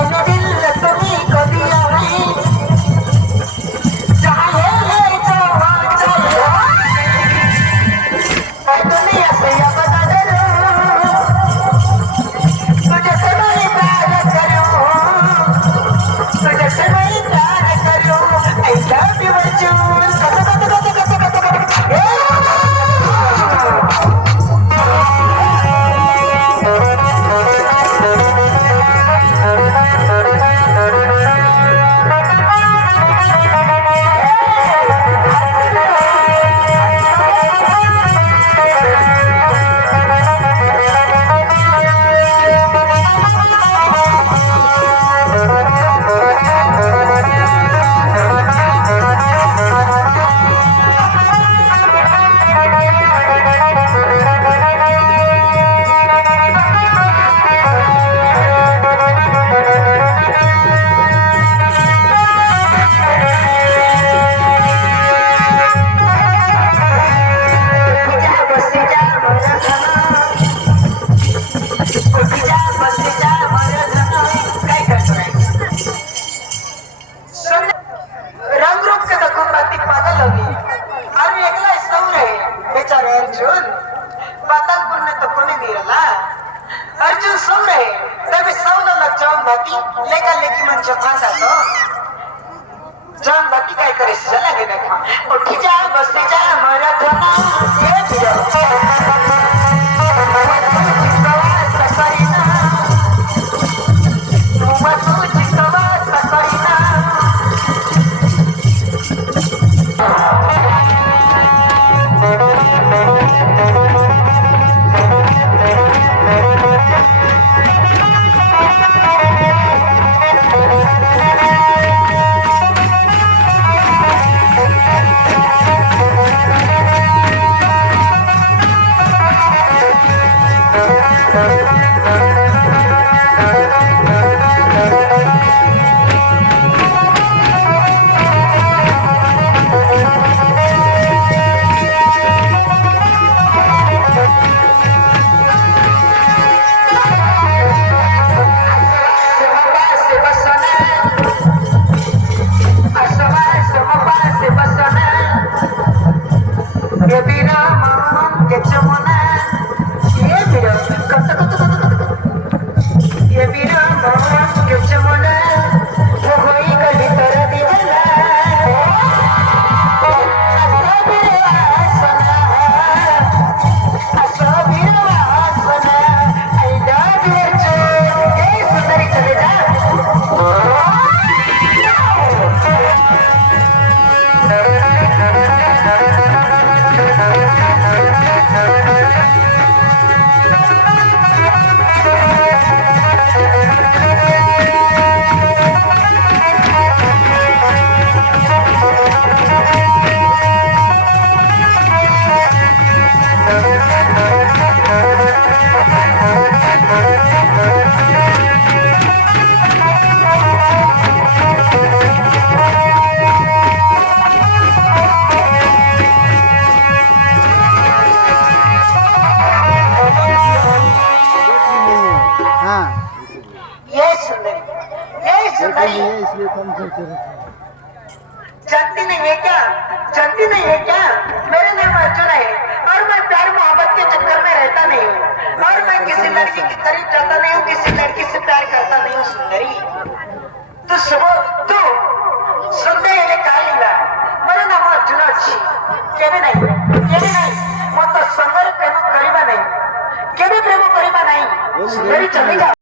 Ay, Arjun सुन रहे तभी सौन लग जाऊन भाती लेका लेकी म्हणजे फांदा तो जाऊन भाती काय करेस चला गे देखा उठी जा बसती जा मरा धना जानती नहीं है क्या? जानती नहीं है क्या? मेरे नाम अर्जुन है और मैं प्यार मोहब्बत के चक्कर में रहता नहीं हूँ। और मैं किसी लड़की के करीब जाता नहीं हूँ किसी लड़की से प्यार करता नहीं हूँ सुंदरी। तू सुबह तू सुनते हेले कालिला मेरा नाम अर्जुन अच्छी केवे नहीं केवे नहीं मत संगर प्रेम करिबा नहीं केवे प्रेम करिबा नहीं सुंदरी चली जा।